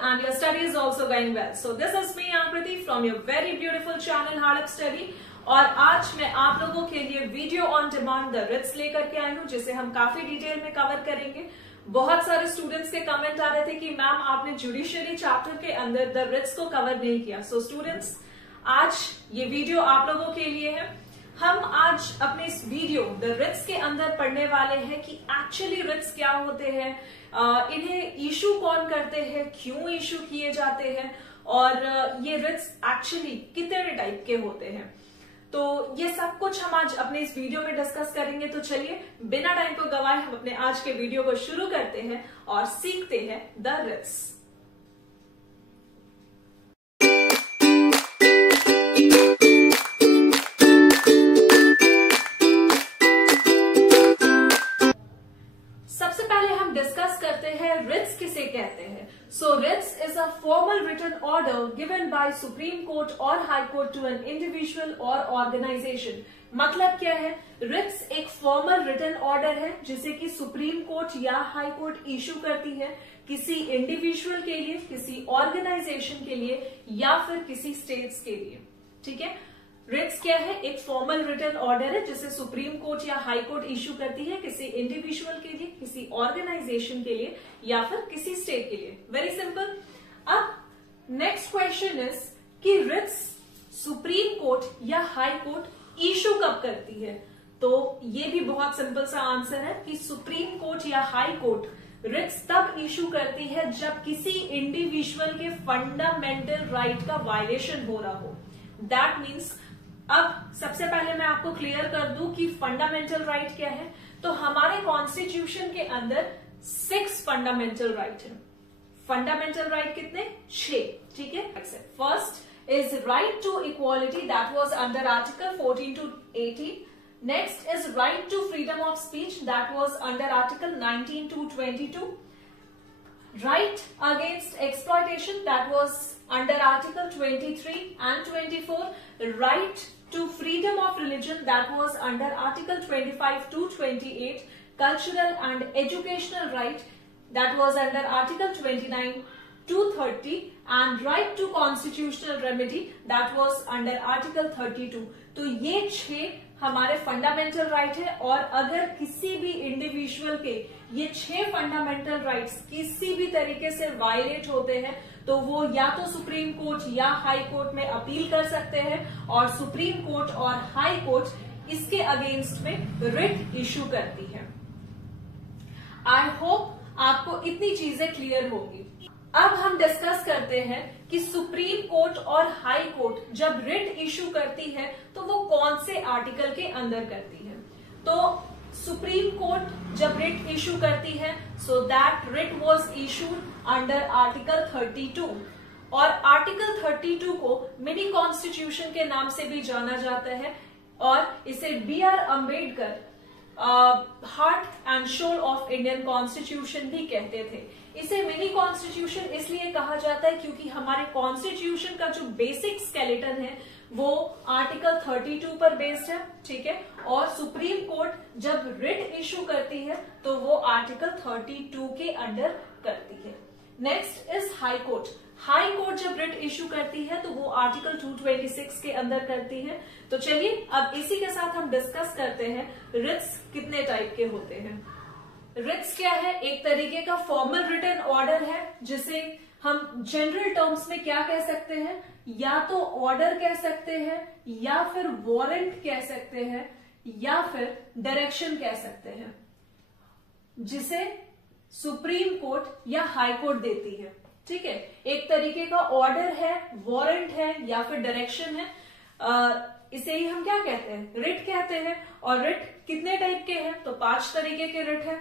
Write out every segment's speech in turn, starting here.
and your study is also going well. So this is me Akriti from your very beautiful channel Hard Up Study. और आज मैं आप लोगों के लिए video on demand the writs लेकर के आई हूँ, जिसे हम काफी डिटेल में कवर करेंगे। बहुत सारे स्टूडेंट्स के कमेंट आ रहे थे कि मैम आपने जुडिशियरी चैप्टर के अंदर द रिट्स को कवर नहीं किया। सो स्टूडेंट्स, आज ये वीडियो आप लोगों के लिए है। हम आज अपने इस वीडियो द रिट्स के अंदर पढ़ने वाले हैं कि एक्चुअली रिट्स क्या होते हैं, इन्हें इशू कौन करते हैं, क्यों इशू किए जाते हैं और ये रिट्स एक्चुअली कितने टाइप के होते हैं। तो ये सब कुछ हम आज अपने इस वीडियो में डिस्कस करेंगे। तो चलिए बिना टाइम को गवाए हम अपने आज के वीडियो को शुरू करते हैं और सीखते हैं द रिट्स। सबसे पहले हम डिस्कस करते हैं रिट्स किसे कहते हैं। So writs is a formal written order given by Supreme Court और High Court to an individual और ऑर्गेनाइजेशन। मतलब क्या है, रिट्स एक फॉर्मल रिटन ऑर्डर है जिसे कि सुप्रीम कोर्ट या हाई कोर्ट इशू करती है किसी इंडिविजुअल के लिए, किसी ऑर्गेनाइजेशन के लिए या फिर किसी स्टेट्स के लिए। ठीक है, रिट्स क्या है, एक फॉर्मल रिटन ऑर्डर है जिसे सुप्रीम कोर्ट या हाई कोर्ट इशू करती है किसी इंडिविजुअल के लिए, किसी ऑर्गेनाइजेशन के लिए या फिर किसी स्टेट के लिए। Very simple. अब नेक्स्ट क्वेश्चन इज कि रिट्स सुप्रीम कोर्ट या हाई कोर्ट इशू कब करती है। तो ये भी बहुत सिंपल सा आंसर है कि सुप्रीम कोर्ट या हाई कोर्ट रिट्स तब इशू करती है जब किसी इंडिविजुअल के फंडामेंटल राइट का वायलेशन हो रहा हो। दैट मीन्स, अब सबसे पहले मैं आपको क्लियर कर दूं कि फंडामेंटल राइट क्या है। तो हमारे कॉन्स्टिट्यूशन के अंदर 6 फंडामेंटल राइट है। फंडामेंटल राइट कितने? 6। ठीक है। First is right to equality, that was under article 14 to 18। Next is right to freedom of speech, that was under article 19 to 22। Right against exploitation, that was under Article 23 and 24. Right to freedom of religion, that was under Article 25 to 28. Cultural and educational right, that was under Article 29 to 30. And right to constitutional remedy, that was under Article 32. तो ये 6 हमारे fundamental right है। और अगर किसी भी individual के ये 6 फंडामेंटल राइट्स किसी भी तरीके से वायलेट होते हैं तो वो या तो सुप्रीम कोर्ट या हाई कोर्ट में अपील कर सकते हैं और सुप्रीम कोर्ट और हाई कोर्ट इसके अगेंस्ट में रिट इशू करती है। आई होप आपको इतनी चीजें क्लियर होगी। अब हम डिस्कस करते हैं कि सुप्रीम कोर्ट और हाई कोर्ट जब रिट इशू करती है तो वो कौन से आर्टिकल के अंदर करती है। तो सुप्रीम कोर्ट जब रिट इशू करती है, so that writ was issued under article 32। और आर्टिकल 32 को मिनी कॉन्स्टिट्यूशन के नाम से भी जाना जाता है और इसे B.R. Ambedkar heart and soul of Indian constitution भी कहते थे। इसे मिनी कॉन्स्टिट्यूशन इसलिए कहा जाता है क्योंकि हमारे कॉन्स्टिट्यूशन का जो बेसिक स्केलेटन है वो आर्टिकल 32 पर बेस्ड है। ठीक है, और सुप्रीम कोर्ट जब रिट इशू करती है तो वो आर्टिकल 32 के अंडर करती है। Next is high court. High court जब रिट इशू करती है तो वो आर्टिकल 226 के अंदर करती है। तो चलिए अब इसी के साथ हम डिस्कस करते हैं रिट्स कितने टाइप के होते हैं। रिट्स क्या है, एक तरीके का फॉर्मल रिटन ऑर्डर है जिसे हम जनरल टर्म्स में क्या कह सकते हैं, या तो ऑर्डर कह सकते हैं या फिर वारंट कह सकते हैं या फिर डायरेक्शन कह सकते हैं, जिसे सुप्रीम कोर्ट या हाई कोर्ट देती है। ठीक है, एक तरीके का ऑर्डर है, वारंट है या फिर डायरेक्शन है। इसे ही हम क्या कहते हैं, रिट कहते हैं। और रिट कितने टाइप के हैं, तो 5 तरीके के रिट है।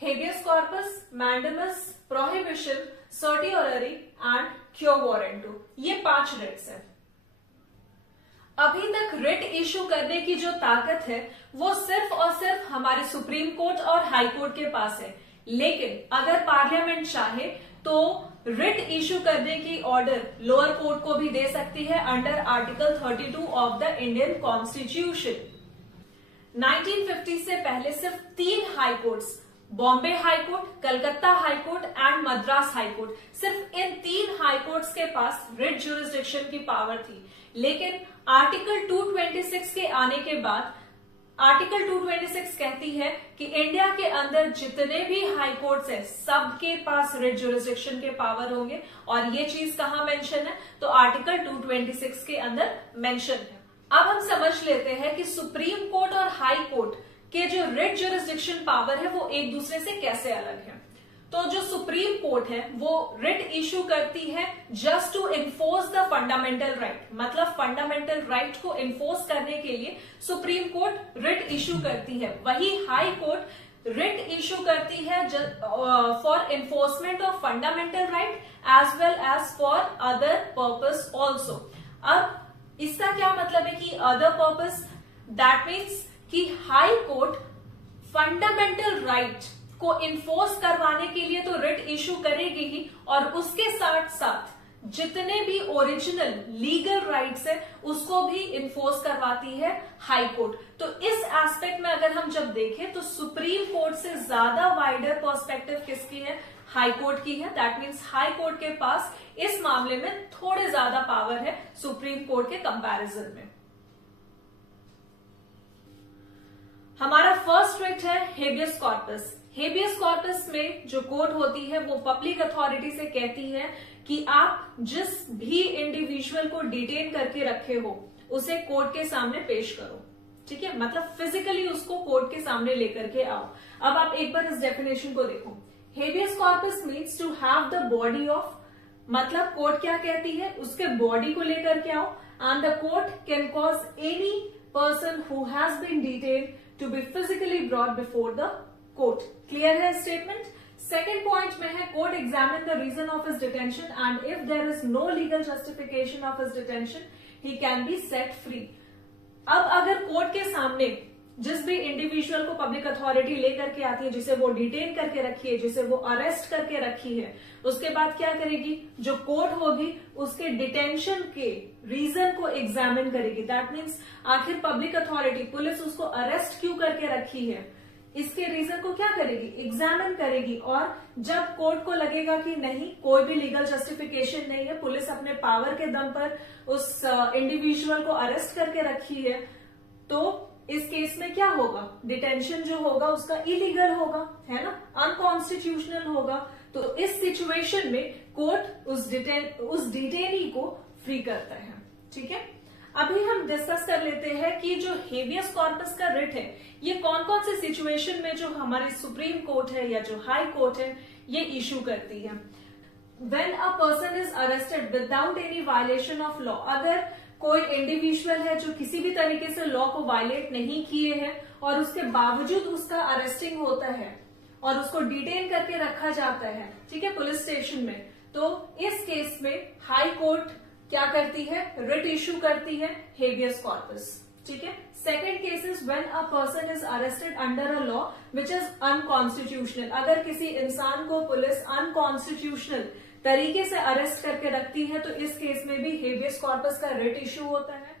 Habeas corpus, mandamus, prohibition, certiorari and quo warranto, ये 5 रिट्स हैं। अभी तक रिट इशू करने की जो ताकत है वो सिर्फ और सिर्फ हमारे सुप्रीम कोर्ट और हाई कोर्ट के पास है। लेकिन अगर पार्लियामेंट चाहे तो रिट इशू करने की ऑर्डर लोअर कोर्ट को भी दे सकती है under article 32 of the Indian constitution. 1950 से पहले सिर्फ 3 high courts Bombay high court, Calcutta high court and Madras high court. सिर्फ इन 3 हाई कोर्ट्स के पास रिट ज्यूरिसडिक्शन की पावर थी। लेकिन आर्टिकल 226 के आने के बाद आर्टिकल 226 कहती है कि इंडिया के अंदर जितने भी हाई कोर्ट्स हैं सबके पास रिट ज्यूरिसडिक्शन के पावर होंगे। और ये चीज कहां मेंशन है? तो आर्टिकल 226 के अंदर मेंशन है। अब हम समझ लेते हैं कि सुप्रीम कोर्ट और हाई कोर्ट के जो रिट ज्यूरिसडिक्शन पावर है वो एक दूसरे से कैसे अलग है। तो जो सुप्रीम कोर्ट है वो रिट इशू करती है just to enforce the fundamental right, मतलब फंडामेंटल राइट को इन्फोर्स करने के लिए सुप्रीम कोर्ट रिट इशू करती है। वही हाई कोर्ट रिट इशू करती है for enforcement of fundamental right as well as for other purpose also. अब इसका क्या मतलब है कि अदर पर्पस? दैट मीन्स कि हाई कोर्ट फंडामेंटल राइट को इन्फोर्स करवाने के लिए तो रिट इशू करेगी ही, और उसके साथ साथ जितने भी ओरिजिनल लीगल राइट्स है उसको भी इन्फोर्स करवाती है हाई कोर्ट। तो इस एस्पेक्ट में अगर हम जब देखें तो सुप्रीम कोर्ट से ज्यादा वाइडर पर्सपेक्टिव किसकी है? हाई कोर्ट की है। दैट मीन्स हाई कोर्ट के पास इस मामले में थोड़े ज्यादा पावर है सुप्रीम कोर्ट के कंपैरिजन में। हमारा फर्स्ट रिट है हेबियस कॉर्पस। हेबियस कॉर्पस में जो कोर्ट होती है वो पब्लिक अथॉरिटी से कहती है कि आप जिस भी इंडिविजुअल को डिटेन करके रखे हो उसे कोर्ट के सामने पेश करो। ठीक है, मतलब फिजिकली उसको कोर्ट के सामने लेकर के आओ। अब आप एक बार इस डेफिनेशन को देखो। Habeas corpus means to have the body of, मतलब कोर्ट क्या कहती है? उसके बॉडी को लेकर के आओ। And the court can cause any person who has been detained to be physically brought before the court. Clear है स्टेटमेंट? सेकेंड पॉइंट में है court examine the reason of his detention and if there is no legal justification of his detention he can be set free. अब अगर court के सामने जिस भी individual को पब्लिक अथॉरिटी लेकर के आती है, जिसे वो डिटेन करके रखी है, जिसे वो अरेस्ट करके रखी है, उसके बाद क्या करेगी? जो कोर्ट होगी उसके डिटेंशन के रीजन को एग्जामिन करेगी। दैट मीन्स आखिर पब्लिक अथॉरिटी पुलिस उसको अरेस्ट क्यों करके रखी है, इसके रीजन को क्या करेगी? एग्जामिन करेगी। और जब कोर्ट को लगेगा कि नहीं, कोई भी लीगल जस्टिफिकेशन नहीं है, पुलिस अपने पावर के दम पर उस इंडिविजुअल को अरेस्ट करके रखी है, तो इस केस में क्या होगा? डिटेंशन जो होगा उसका इलीगल होगा, है ना, अनकॉन्स्टिट्यूशनल होगा। तो इस सिचुएशन में कोर्ट उस डिटेनी को फ्री करता है। ठीक है, अभी हम डिस्कस कर लेते हैं कि जो हेबियस कॉर्पस का रिट है ये कौन कौन से सिचुएशन में जो हमारी सुप्रीम कोर्ट है या जो हाई कोर्ट है ये इशू करती है। When a person is arrested without any violation of law, अगर कोई इंडिविजुअल है जो किसी भी तरीके से लॉ को वायलेट नहीं किए हैं और उसके बावजूद उसका अरेस्टिंग होता है और उसको डिटेन करके रखा जाता है, ठीक है, पुलिस स्टेशन में, तो इस केस में हाई कोर्ट क्या करती है? रिट इशू करती है हेबियस कॉर्पस। ठीक है, second case is when a person is arrested under a law which is unconstitutional. अगर किसी इंसान को पुलिस अनकॉन्स्टिट्यूशनल तरीके से अरेस्ट करके रखती है तो इस केस में भी हेबियस कॉर्पस का रिट इशू होता है।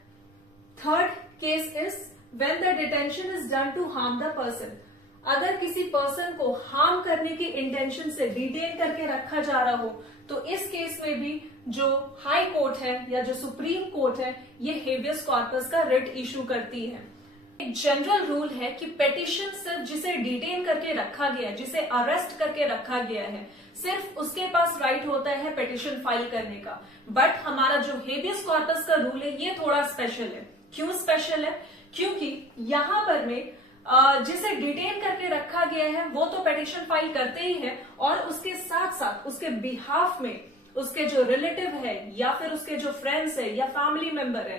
Third case is when the detention is done to harm the person. अगर किसी पर्सन को हार्म करने की इंटेंशन से डिटेन करके रखा जा रहा हो तो इस केस में भी जो हाई कोर्ट है या जो सुप्रीम कोर्ट है ये हेबियस कॉर्पस का रिट इशू करती है। एक जनरल रूल है कि पेटिशन सिर्फ जिसे डिटेन करके रखा गया है, जिसे अरेस्ट करके रखा गया है, सिर्फ उसके पास राइट होता है पेटिशन फाइल करने का। बट हमारा जो हेबियस कॉर्पस का रूल है ये थोड़ा स्पेशल है। क्यों स्पेशल है? क्योंकि यहां पर में जिसे डिटेन करके रखा गया है वो तो पेटिशन फाइल करते ही है और उसके साथ साथ उसके बिहाफ में उसके जो रिलेटिव है या फिर उसके जो फ्रेंड्स है या फैमिली मेंबर है,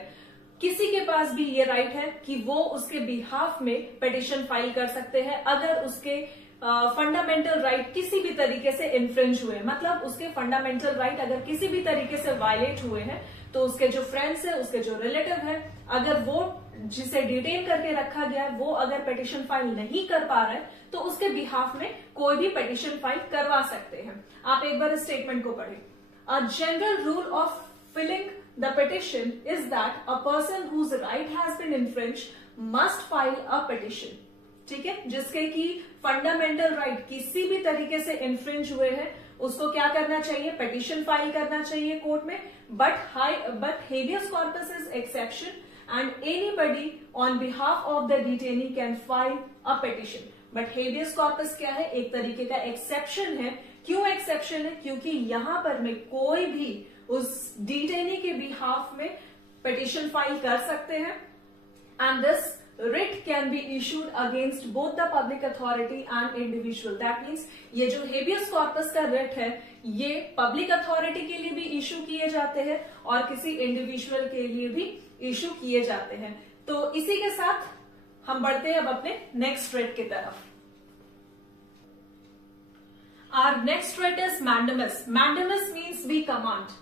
किसी के पास भी ये राइट है कि वो उसके बिहाफ में पेटिशन फाइल कर सकते हैं अगर उसके फंडामेंटल राइट किसी भी तरीके से इन्फ्रिंज हुए। मतलब उसके फंडामेंटल राइट अगर किसी भी तरीके से वायलेट हुए हैं तो उसके जो फ्रेंड्स है, उसके जो रिलेटिव है, अगर वो जिसे डिटेन करके रखा गया है वो अगर पेटिशन फाइल नहीं कर पा रहे तो उसके बिहाफ में कोई भी पेटिशन फाइल करवा सकते हैं। आप एक बार इस स्टेटमेंट को पढ़ें। A general rule of filing the petition is that a person whose right has been infringed must file a petition. ठीक है, जिसके की फंडामेंटल राइट किसी भी तरीके से इन्फ्रिंज हुए हैं, उसको क्या करना चाहिए, पिटीशन फाइल करना चाहिए कोर्ट में. But habeas corpus is exception and anybody on behalf of the detainee can file a petition. But habeas corpus क्या है, एक तरीके का एक्सेप्शन है. क्यों एक्सेप्शन है, क्योंकि यहां पर में कोई भी उस डिटेनी के बिहाफ में पिटीशन फाइल कर सकते हैं. And this writ can be issued against both the public authority and individual. That means ये जो habeas corpus का writ है, ये पब्लिक अथॉरिटी के लिए भी इशू किए जाते हैं और किसी इंडिविजुअल के लिए भी इशू किए जाते हैं. तो इसी के साथ हम बढ़ते हैं अब अपने नेक्स्ट writ की तरफ. Our next writ is mandamus. Mandamus means we command.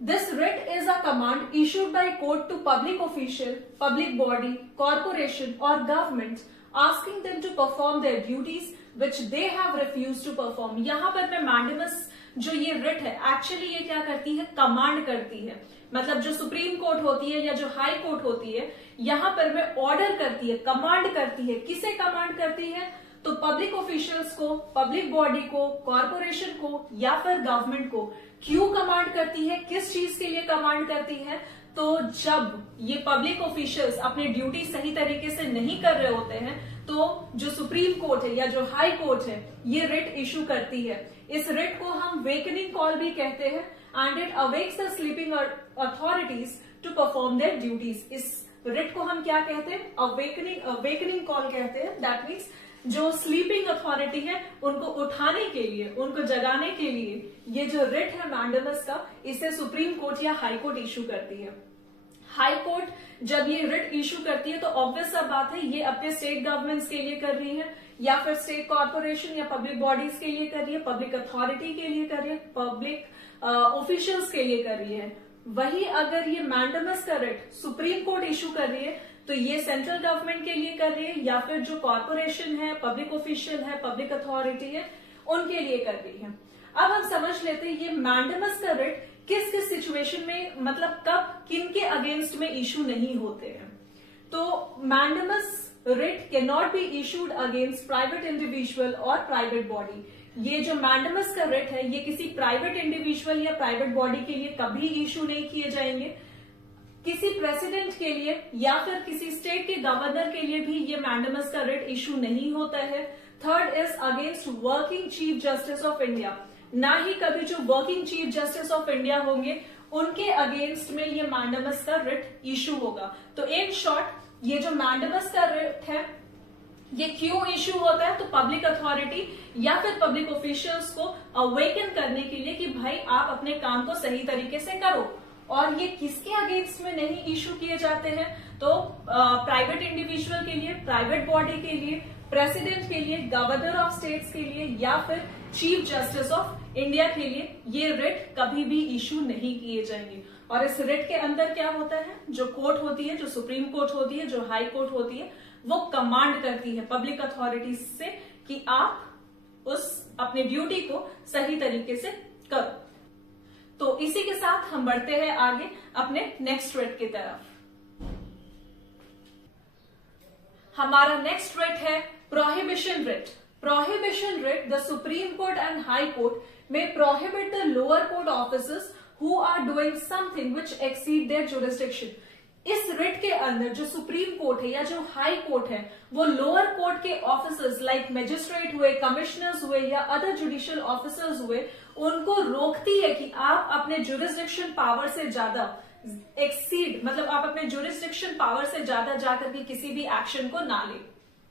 This writ is a command issued by court to public official, public body, corporation or government asking them to perform their duties which they have refused to perform. यहाँ पर मैं mandamus जो ये writ है, actually ये क्या करती है, कमांड करती है. मतलब जो सुप्रीम कोर्ट होती है या जो हाई कोर्ट होती है, यहाँ पर में ऑर्डर करती है, कमांड करती है. किसे कमांड करती है, तो पब्लिक ऑफिशियल्स को, पब्लिक बॉडी को, कॉर्पोरेशन को या फिर गवर्नमेंट को. क्यों कमांड करती है, किस चीज के लिए कमांड करती है, तो जब ये पब्लिक ऑफिशियल्स अपनी ड्यूटी सही तरीके से नहीं कर रहे होते हैं, तो जो सुप्रीम कोर्ट है या जो हाई कोर्ट है, ये रिट इशू करती है. इस रिट को हम वेकनिंग कॉल भी कहते हैं. And it awakes the sleeping authorities to perform their duties. इस रिट को हम क्या कहते हैं, अवेकनिंग कॉल कहते हैं. दैट मीन्स जो स्लीपिंग अथॉरिटी है उनको उठाने के लिए, उनको जगाने के लिए ये जो रिट है मैंडेमस का, इसे सुप्रीम कोर्ट या हाई कोर्ट इशू करती है. हाई कोर्ट जब ये रिट इशू करती है तो ऑब्वियस सा बात है, ये अपने स्टेट गवर्नमेंट्स के लिए कर रही है या फिर स्टेट कॉर्पोरेशन या पब्लिक बॉडीज के लिए कर रही है, पब्लिक अथॉरिटी के लिए कर रही है, पब्लिक ऑफिशियल्स के लिए कर रही है. वही अगर ये मैंडेमस का रिट सुप्रीम कोर्ट इशू कर रही है तो ये सेंट्रल गवर्नमेंट के लिए कर रही है या फिर जो कॉर्पोरेशन है, पब्लिक ऑफिशियल है, पब्लिक अथॉरिटी है, उनके लिए कर रही है. अब हम समझ लेते हैं ये मैंडेमस का रिट किस किस सिचुएशन में, मतलब कब, किन के अगेंस्ट में इशू नहीं होते हैं. तो mandamus writ can not be issued against private individual और प्राइवेट बॉडी. ये जो मैंडेमस का रिट है, ये किसी प्राइवेट इंडिविजुअल या प्राइवेट बॉडी के लिए कभी इशू नहीं किए जाएंगे. किसी प्रेसिडेंट के लिए या फिर किसी स्टेट के गवर्नर के लिए भी ये मैंडेमस का रिट इशू नहीं होता है. Third is against working chief justice of India. ना ही कभी जो working chief justice of India होंगे उनके अगेंस्ट में ये मैंडेमस का रिट इशू होगा. तो इन शॉर्ट ये जो मैंडेमस का रिट है ये क्यों इशू होता है, तो पब्लिक अथॉरिटी या फिर पब्लिक ऑफिशियल्स को अवेकन करने के लिए कि भाई आप अपने काम को सही तरीके से करो. और ये किसके अगेंस्ट में नहीं इशू किए जाते हैं, तो प्राइवेट इंडिविजुअल के लिए, प्राइवेट बॉडी के लिए, प्रेसिडेंट के लिए, गवर्नर ऑफ स्टेट्स के लिए या फिर चीफ जस्टिस ऑफ इंडिया के लिए ये रिट कभी भी इशू नहीं किए जाएंगे. और इस रिट के अंदर क्या होता है, जो कोर्ट होती है, जो सुप्रीम कोर्ट होती है, जो हाई कोर्ट होती है, वो कमांड करती है पब्लिक अथॉरिटीज से कि आप उस अपनी ड्यूटी को सही तरीके से करो. तो इसी के साथ हम बढ़ते हैं आगे अपने नेक्स्ट रिट की तरफ. हमारा नेक्स्ट रिट है prohibition writ. Prohibition writ, the Supreme Court and High Court में prohibit the lower court officers who are doing something which exceed their jurisdiction. इस रिट के अंदर जो सुप्रीम कोर्ट है या जो हाई कोर्ट है, वो लोअर कोर्ट के ऑफिसर्स लाइक मैजिस्ट्रेट हुए, कमिश्नर्स हुए या अदर जुडिशियल ऑफिसर्स हुए, उनको रोकती है कि आप अपने जुरिसडिक्शन पावर से ज्यादा एक्सीड, मतलब आप अपने जुरिसडिक्शन पावर से ज्यादा जाकर के किसी भी एक्शन को ना ले.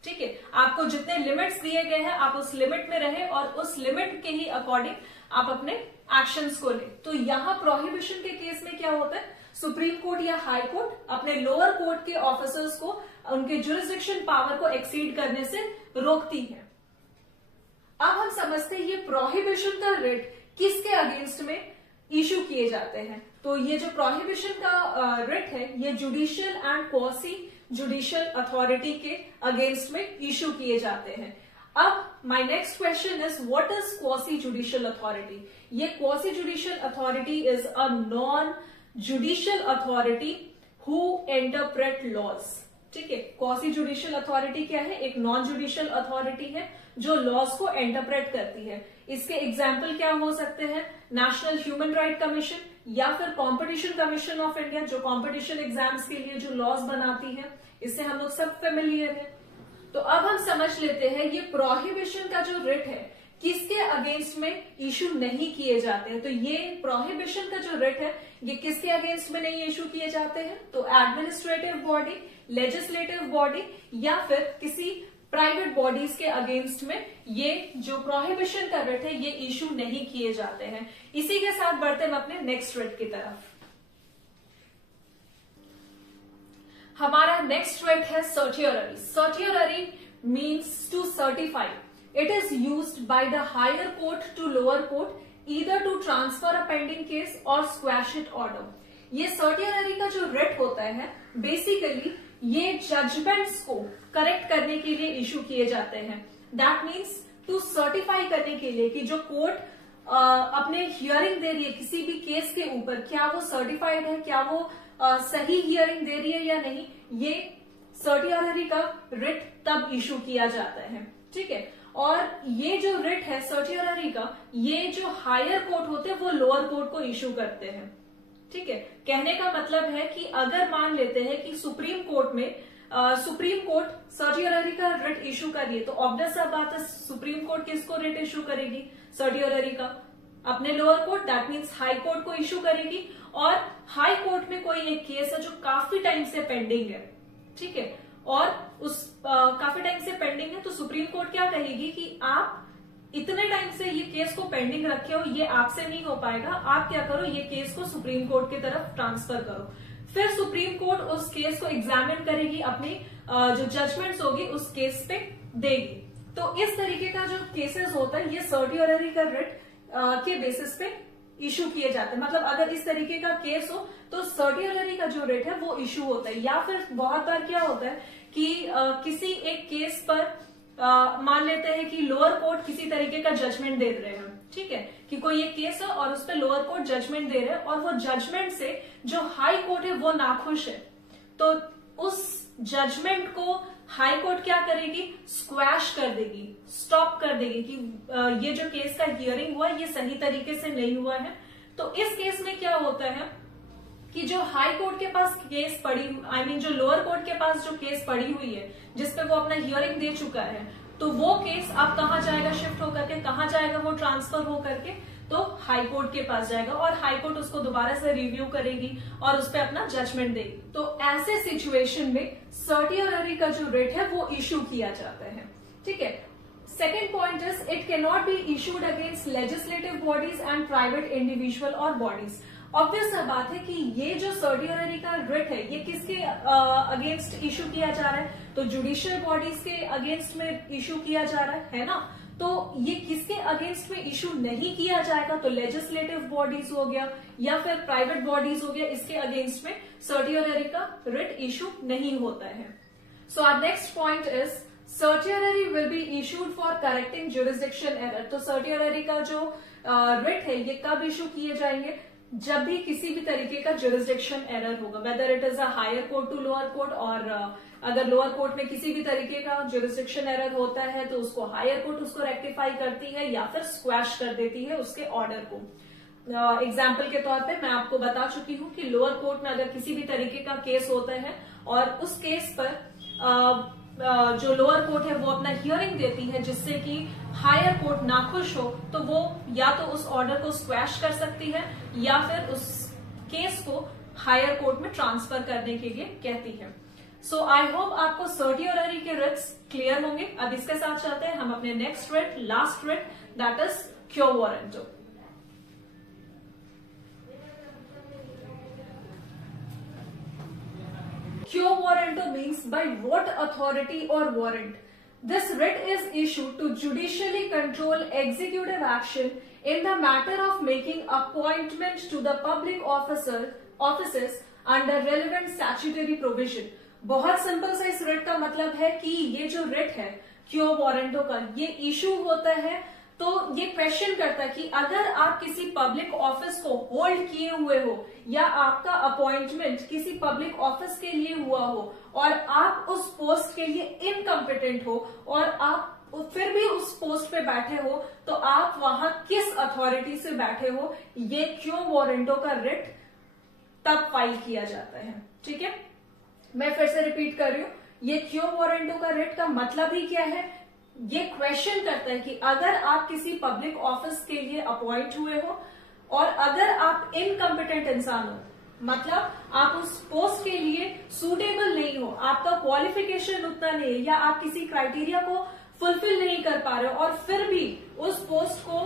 ठीक है, आपको जितने लिमिट्स दिए गए हैं आप उस लिमिट में रहे और उस लिमिट के ही अकॉर्डिंग आप अपने एक्शंस को ले. तो यहाँ प्रोहिबिशन के केस में क्या होता है, सुप्रीम कोर्ट या हाई कोर्ट अपने लोअर कोर्ट के ऑफिसर्स को उनके जुरिसडिक्शन पावर को एक्सीड करने से रोकती है. अब हम समझते हैं ये प्रोहिबिशन का रिट किसके अगेंस्ट में इशू किए जाते हैं. तो ये जो प्रोहिबिशन का रिट है ये judicial and quasi judicial authority के अगेंस्ट में इशू किए जाते हैं. अब my next question is what is quasi judicial authority. ये quasi judicial authority is a non judicial authority who interpret laws. ठीक है। क्वासी जुडिशियल अथॉरिटी क्या है? एक नॉन जुडिशियल अथॉरिटी है जो लॉज को इंटरप्रेट करती है। इसके एग्जाम्पल क्या हो सकते हैं? नेशनल ह्यूमन राइट कमीशन या फिर कॉम्पिटिशन कमीशन ऑफ इंडिया, जो कॉम्पिटिशन एग्जाम्स के लिए जो लॉज बनाती है। इससे हम लोग सब फेमिलियर है। तो अब हम समझ लेते हैं ये प्रोहिबिशन का जो रिट है किसके अगेंस्ट में इशू नहीं किए जाते हैं। तो ये प्रोहिबिशन का जो रिट है ये किसके अगेंस्ट में नहीं इशू किए जाते हैं? तो एडमिनिस्ट्रेटिव बॉडी, लेजिस्लेटिव बॉडी या फिर किसी प्राइवेट बॉडीज के अगेंस्ट में ये जो प्रोहिबिशन का रिट है ये इशू नहीं किए जाते हैं। इसी के साथ बढ़ते हैं अपने नेक्स्ट रिट की तरफ। हमारा नेक्स्ट रिट है certiorari. Certiorari means to certify. It is used by the higher court to lower court either to transfer a pending case or squash it order. ये सर्टियररी का जो रिट होता है बेसिकली ये जजमेंट्स को करेक्ट करने के लिए इशू किए जाते हैं। दैट मीन्स टू सर्टिफाई करने के लिए कि जो कोर्ट अपने हियरिंग दे रही है किसी भी केस के ऊपर, क्या वो सर्टिफाइड है, क्या वो सही हियरिंग दे रही है या नहीं, ये सर्टियररी का रिट तब इशू किया जाता है। ठीक है। और ये जो रिट है सर्टियररी का, ये जो हायर कोर्ट होते हैं वो लोअर कोर्ट को इशू करते हैं। ठीक है। कहने का मतलब है कि अगर मान लेते हैं कि सुप्रीम कोर्ट में सुप्रीम कोर्ट सर्टियररी का रिट इशू कर रही है, तो ऑब्वियस सा बात है सुप्रीम कोर्ट किसको रिट इशू करेगी? सर्टियररी का। अपने lower court that means high court को इशू करेगी। और हाई कोर्ट में कोई एक केस है जो काफी टाइम से पेंडिंग है, ठीक है, और उस काफी टाइम से पेंडिंग है, तो सुप्रीम कोर्ट क्या कहेगी कि आप इतने टाइम से ये केस को पेंडिंग रखे हो, ये आपसे नहीं हो पाएगा, आप क्या करो ये केस को सुप्रीम कोर्ट की तरफ ट्रांसफर करो। फिर सुप्रीम कोर्ट उस केस को एग्जामिन करेगी, अपनी जो जजमेंट्स होगी उस केस पे देगी। तो इस तरीके का जो केसेस होता है ये सर्टियररी का रिट के बेसिस पे इशू किए जाते हैं। मतलब अगर इस तरीके का केस हो तो सर्टियररी का जो रिट है वो इशू होता है। या फिर बहुत बार क्या होता है कि किसी एक केस पर मान लेते हैं कि लोअर कोर्ट किसी तरीके का जजमेंट दे रहे हैं, ठीक है, कि कोई एक केस है और उस पर लोअर कोर्ट जजमेंट दे रहे हैं और वो जजमेंट से जो हाई कोर्ट है वो नाखुश है, तो उस जजमेंट को हाई कोर्ट क्या करेगी? स्क्वैश कर देगी, स्टॉप कर देगी कि ये जो केस का हियरिंग हुआ ये सही तरीके से नहीं हुआ है। तो इस केस में क्या होता है कि जो हाई कोर्ट के पास केस पड़ी, जो लोअर कोर्ट के पास जो केस पड़ी हुई है जिसपे वो अपना हियरिंग दे चुका है, तो वो केस अब कहाँ जाएगा? शिफ्ट होकर के कहाँ जाएगा? वो ट्रांसफर हो करके तो हाई कोर्ट के पास जाएगा और हाई कोर्ट उसको दोबारा से रिव्यू करेगी और उस पर अपना जजमेंट देगी। तो ऐसे सिचुएशन में सर्टियररी का जो रिट है वो इशू किया जाता है। ठीक है। Second point is it can not be issued against legislative bodies and private individual और बॉडीज। ऑब्वियस सा बात है कि ये जो सर्टियररी का रिट है ये किसके अगेंस्ट इशू किया जा रहा है? तो जुडिशियल बॉडीज के अगेंस्ट में इशू किया जा रहा है ना। तो ये किसके अगेंस्ट में इशू नहीं किया जाएगा? तो लेजिस्लेटिव बॉडीज हो गया या फिर प्राइवेट बॉडीज हो गया, इसके अगेंस्ट में सर्टियररी का रिट इशू नहीं होता है। So our next point is certiorari will be issued for correcting jurisdiction error. तो सर्टियररी का जो रिट है ये कब इशू किए जाएंगे? जब भी किसी भी तरीके का जुरिस्डिक्शन एरर होगा, whether it is a higher court to lower court, और अगर लोअर कोर्ट में किसी भी तरीके का जुरिस्डिक्शन एरर होता है तो उसको हायर कोर्ट उसको रेक्टिफाई करती है या फिर स्क्वैश कर देती है उसके ऑर्डर को। एग्जाम्पल के तौर पे मैं आपको बता चुकी हूँ कि लोअर कोर्ट में अगर किसी भी तरीके का केस होता है और उस केस पर जो लोअर कोर्ट है वो अपना हियरिंग देती है जिससे कि हायर कोर्ट नाखुश हो, तो वो या तो उस ऑर्डर को स्क्वैश कर सकती है या फिर उस केस को हायर कोर्ट में ट्रांसफर करने के लिए कहती है। सो आई होप आपको सर्टियररी के रिट्स क्लियर होंगे। अब इसके साथ चलते हैं हम अपने next writ, last writ, that is क्यो warranto. Quo warranto means by what authority or warrant. This writ is issued to judicially control executive action in the matter of making appointment to the public offices under relevant statutory provision. बहुत simple सा इस writ का मतलब है कि ये जो writ है क्यो वारंटो का, ये इशू होता है तो ये क्वेश्चन करता है कि अगर आप किसी पब्लिक ऑफिस को होल्ड किए हुए हो या आपका अपॉइंटमेंट किसी पब्लिक ऑफिस के लिए हुआ हो और आप उस पोस्ट के लिए इनकम्पिटेंट हो और आप फिर भी उस पोस्ट पे बैठे हो, तो आप वहां किस अथॉरिटी से बैठे हो, ये क्यो वारंटो का रिट तब फाइल किया जाता है। ठीक है, मैं फिर से रिपीट कर रही हूं, ये क्यो वारंटो का रिट का मतलब ही क्या है। ये क्वेश्चन करता है कि अगर आप किसी पब्लिक ऑफिस के लिए अपॉइंट हुए हो और अगर आप इनकम्पिटेंट इंसान हो, मतलब आप उस पोस्ट के लिए सूटेबल नहीं हो, आपका क्वालिफिकेशन उतना नहीं है या आप किसी क्राइटेरिया को फुलफिल नहीं कर पा रहे हो और फिर भी उस पोस्ट को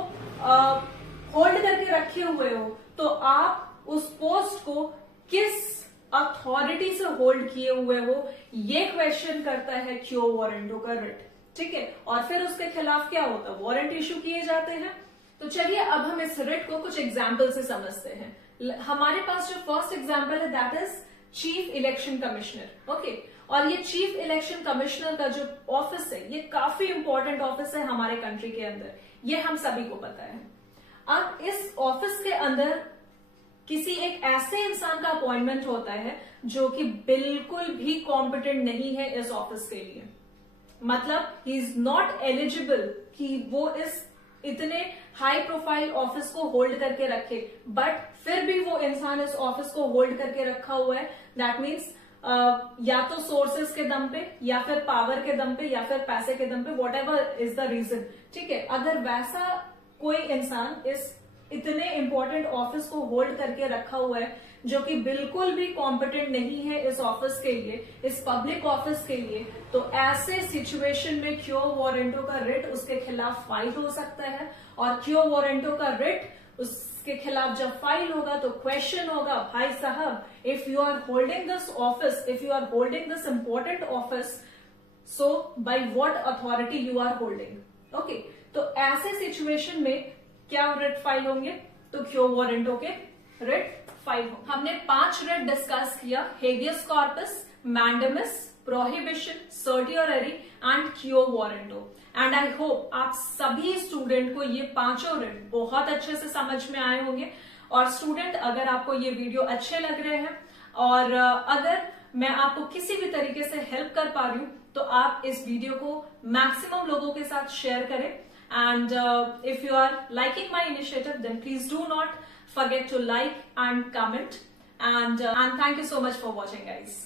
होल्ड करके रखे हुए हो, तो आप उस पोस्ट को किस अथॉरिटी से होल्ड किए हुए हो, ये क्वेश्चन करता है क्यो वारंटो का रिट। ठीक है, और फिर उसके खिलाफ क्या होता है, वारंट इशू किए जाते हैं। तो चलिए अब हम इस रिट को कुछ एग्जाम्पल से समझते हैं। हमारे पास जो फर्स्ट एग्जाम्पल है that is chief election commissioner. Okay, और ये चीफ इलेक्शन कमिश्नर का जो ऑफिस है ये काफी इंपॉर्टेंट ऑफिस है हमारे कंट्री के अंदर, ये हम सभी को पता है। अब इस ऑफिस के अंदर किसी एक ऐसे इंसान का अपॉइंटमेंट होता है जो कि बिल्कुल भी कॉम्पिटेंट नहीं है इस ऑफिस के लिए, मतलब ही इज नॉट एलिजिबल कि वो इस इतने हाई प्रोफाइल ऑफिस को होल्ड करके रखे, बट फिर भी वो इंसान इस ऑफिस को होल्ड करके रखा हुआ है। दैट मीन्स या तो सोर्सेस के दम पे या फिर पावर के दम पे या फिर पैसे के दम पे, whatever is the reason. ठीक है, अगर वैसा कोई इंसान इस इतने इंपॉर्टेंट ऑफिस को होल्ड करके रखा हुआ है जो कि बिल्कुल भी कॉम्पिटेंट नहीं है इस ऑफिस के लिए, इस पब्लिक ऑफिस के लिए, तो ऐसे सिचुएशन में क्यो वारंटो का रिट उसके खिलाफ फाइल हो सकता है। और क्यो वारंटो का रिट उसके खिलाफ जब फाइल होगा तो क्वेश्चन होगा, भाई साहब, if you are holding this office, if you are holding this important office, so by what authority you are holding. Okay, तो ऐसे सिचुएशन में क्या रिट फाइल होंगे, तो क्यो वारंटो के रिट फाइल होंगे। हमने 5 रिट डिस्कस किया, habeas corpus, mandamus, prohibition, certiorari and quo warranto. And I hope आप सभी स्टूडेंट को ये 5 रिट बहुत अच्छे से समझ में आए होंगे। और स्टूडेंट, अगर आपको ये वीडियो अच्छे लग रहे हैं और अगर मैं आपको किसी भी तरीके से हेल्प कर पा रही हूं, तो आप इस वीडियो को मैक्सिमम लोगों के साथ शेयर करें। And if you are liking my initiative, then please do not forget to like and comment. And thank you so much for watching, guys.